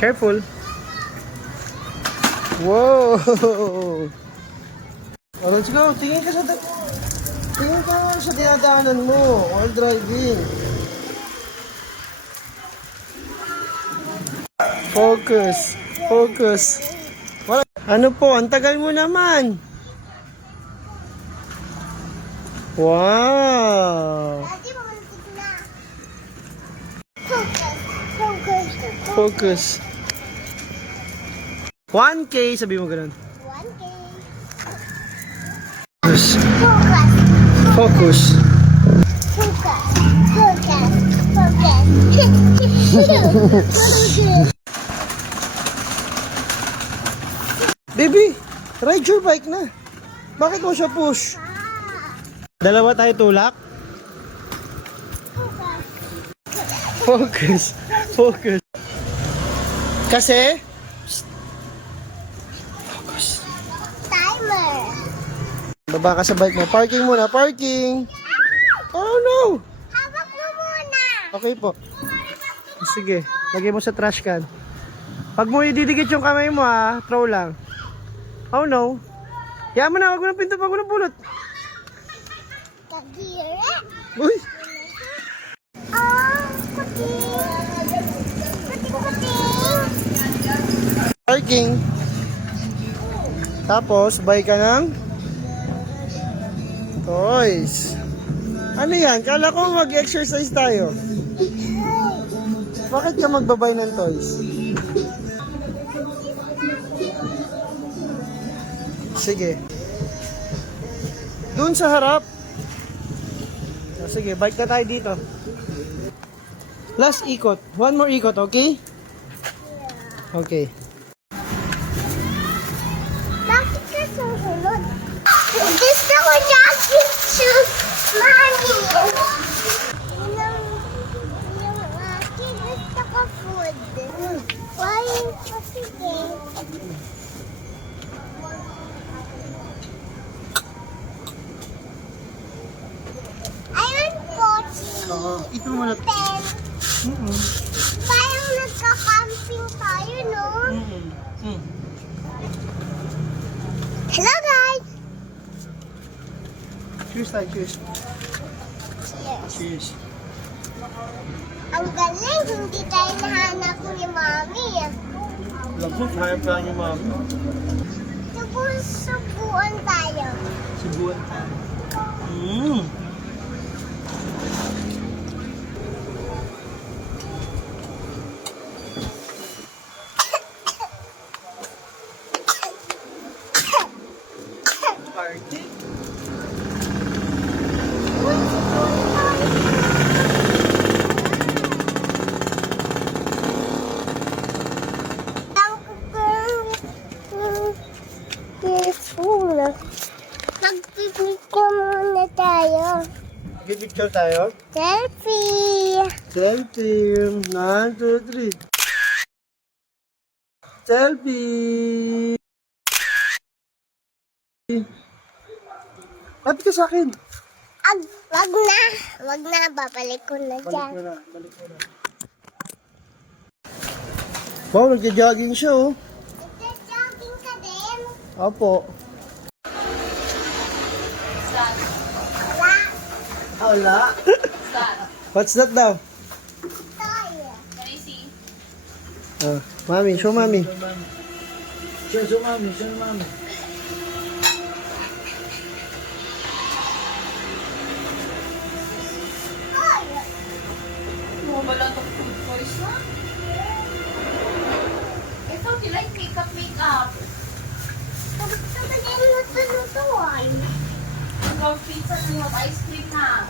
Careful. Wow! Oh, let's go. Tingin ka sa dinadaanan mo while driving. Focus. Focus. Ano po? Ang tagal mo naman. Wow! Focus. 1K, sabi mo ganun. 1K. Focus. Focus. Focus. Focus. Focus. Focus. Baby, ride your bike na. Bakit mo siya push? Dalawa tayo tulak? Focus. Focus. Kasi? Focus. Timer. Baba ka sa bike mo. Parking muna. Parking. Oh no. Hawak mo muna. Okay po. Sige. Lagay mo sa trash can. Pag mo ididikit yung kamay mo throw lang. Oh no. Kaya mo na. Wag mo ng pinto. Wag mo ng pulot. Kagire. Uy. Parking. Tapos, buy ka ng toys. Ano yan? Kala ko mag-exercise tayo. Bakit ka magbabay ng toys? Sige. Doon sa harap. Sige, bike na tayo dito. Last ikot. One more ikot, okay? Okay. Bakit ka susunod? Gusto ko jogging shoes, Mami. Yung akin, gusto ko food. Why? Sige. Ayun po, Ito muna. pen. Parang nagka-camping tayo, no? Hello, guys! Cheers tayo, cheers. Cheers. Cheers. Ang galing, hindi tayo nahanap ni Mami. Lagot, hayop ka niyo, mami. Subuan tayo. Subuan tayo. Party. Magpipicture muna tayo. Picture tayo. Selfie! Selfie. 1, 2, 3. Selfie. Lapit ka sa akin. Wag na. Wag na. Babalik ko na dyan. Balik mo na. Wow, nagja-jogging siya, oh. Nagja-jogging ka din? Opo. Wala. Wala. What's that daw? Tayo. Mami, show mami. Show mami, show mami. Tayo. Wala itong food toys na. Ito, nila yung makeup. Sabi mo sa lutuan. Ang pizza na yung ice cream na.